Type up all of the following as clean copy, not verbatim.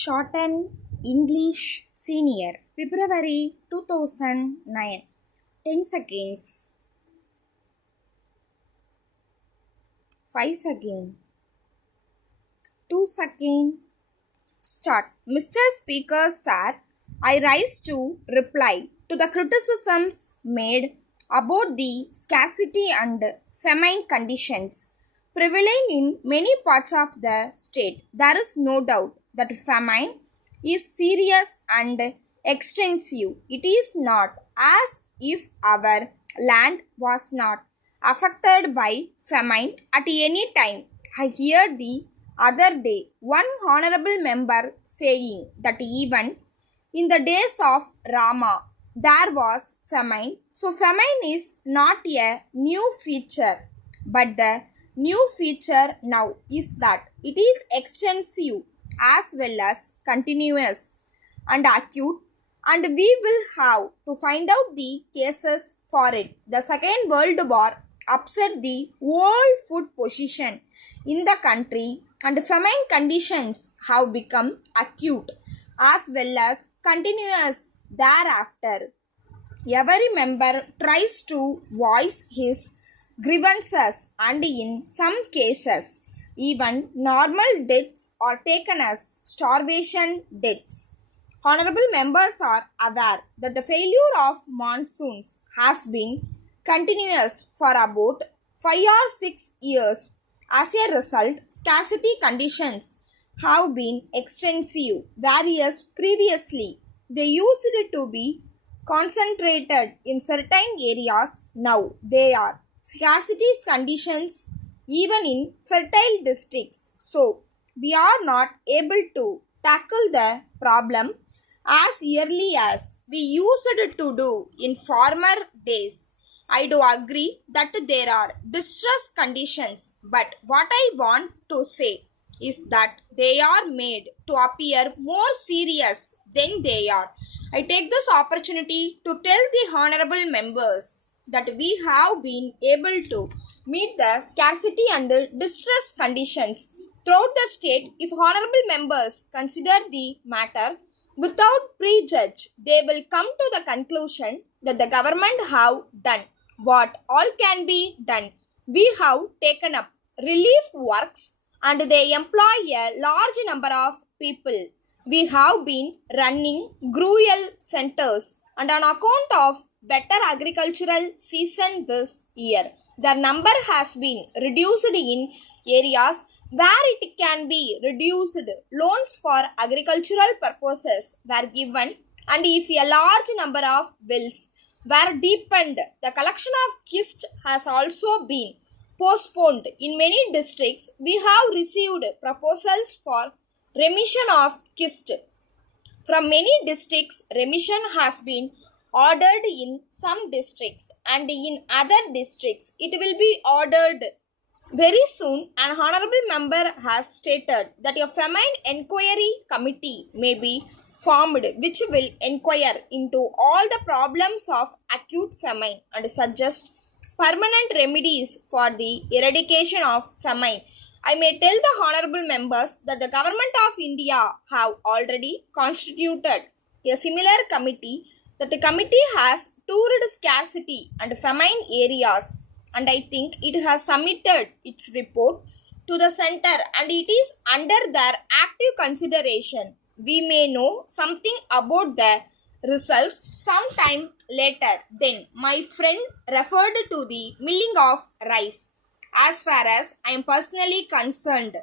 Shorthand English Senior February 2009 10 seconds 5 seconds 2 seconds Start. Mr. Speaker, sir, I rise to reply to the criticisms made about the scarcity and famine conditions prevailing in many parts of the state. There is no doubt that famine is serious and extensive. It is not as if our land was not affected by famine at any time. I hear the other day one honorable member saying that even in the days of Rama there was famine. So famine is not a new feature, but the new feature now is that it is extensive as well as continuous and acute, and we will have to find out the cases for it. The Second World War upset the whole food position in the country, and famine conditions have become acute as well as continuous thereafter. Every member tries to voice his grievances, and in some cases, even normal deaths are taken as starvation deaths. Honorable members are aware that the failure of monsoons has been continuous for about 5 or 6 years. As a result, scarcity conditions have been extensive, whereas previously they used to be concentrated in certain areas. Now they are scarcity conditions even in fertile districts. So we are not able to tackle the problem as early as we used to do in former days. I do agree that there are distress conditions, but what I want to say is that they are made to appear more serious than they are. I take this opportunity to tell the honorable members that we have been able to meet the scarcity and distress conditions throughout the state. If honorable members consider the matter without prejudge, they will come to the conclusion that the government have done what all can be done. We have taken up relief works and they employ a large number of people. We have been running gruel centers, and on account of better agricultural season this year, their number has been reduced in areas where it can be reduced. Loans for agricultural purposes were given, and if a large number of wells were deepened, the collection of kist has also been postponed. In many districts, we have received proposals for remission of kist. From many districts, remission has been ordered in some districts, and in other districts, it will be ordered very soon. An honorable member has stated that a famine enquiry committee may be formed which will inquire into all the problems of acute famine and suggest permanent remedies for the eradication of famine. I may tell the honorable members that the government of India have already constituted a similar committee. That the committee has toured scarcity and famine areas, and I think it has submitted its report to the center and it is under their active consideration. We may know something about the results sometime later. Then my friend referred to the milling of rice. As far as I am personally concerned,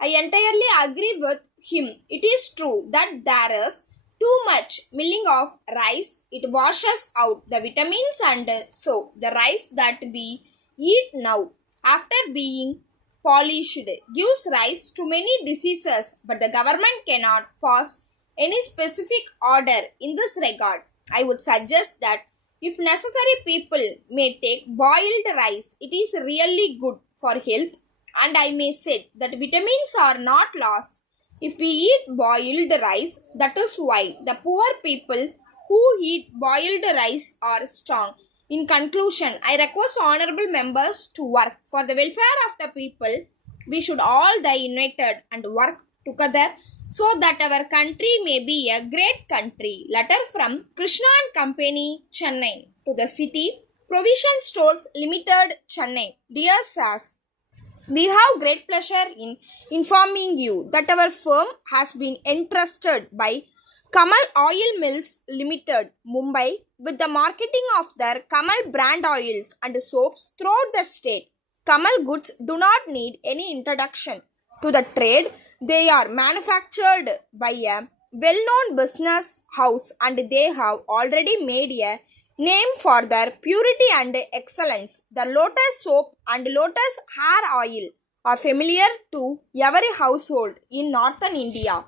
I entirely agree with him. It is true that there is too much milling of rice. It washes out the vitamins, and so the rice that we eat now after being polished gives rise to many diseases, but the government cannot pass any specific order in this regard. I would suggest that if necessary, people may take boiled rice. It is really good for health, and I may say that vitamins are not lost if we eat boiled rice. That is why the poor people who eat boiled rice are strong. In conclusion, I request honorable members to work for the welfare of the people. We should all be united and work together so that our country may be a great country. Letter from Krishna and Company, Chennai, to the city Provision Stores Limited, Chennai. Dear Sirs, we have great pleasure in informing you that our firm has been entrusted by Kamal Oil Mills Limited, Mumbai, with the marketing of their Kamal brand oils and soaps throughout the state. Kamal goods do not need any introduction to the trade. They are manufactured by a well-known business house and they have already made a name for their purity and excellence. The lotus soap and lotus hair oil are familiar to every household in northern India.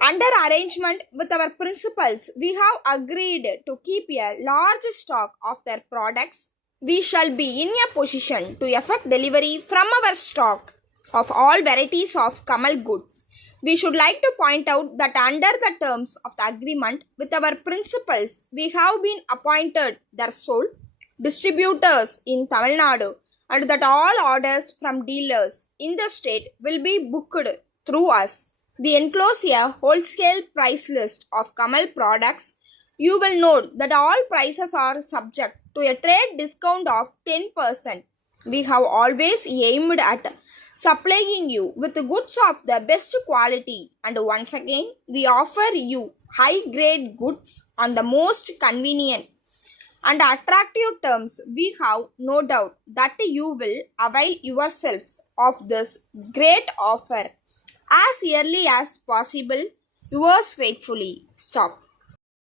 Under arrangement with our principals, we have agreed to keep a large stock of their products. We shall be in a position to effect delivery from our stock of all varieties of Kamal goods. We should like to point out that under the terms of the agreement with our principals, we have been appointed their sole distributors in Tamil Nadu and that all orders from dealers in the state will be booked through us. We enclose a wholesale price list of Kamal products. You will note that all prices are subject to a trade discount of 10%. We have always aimed at supplying you with goods of the best quality, and once again we offer you high grade goods on the most convenient and attractive terms. We have no doubt that you will avail yourselves of this great offer as early as possible. Yours faithfully. Stop.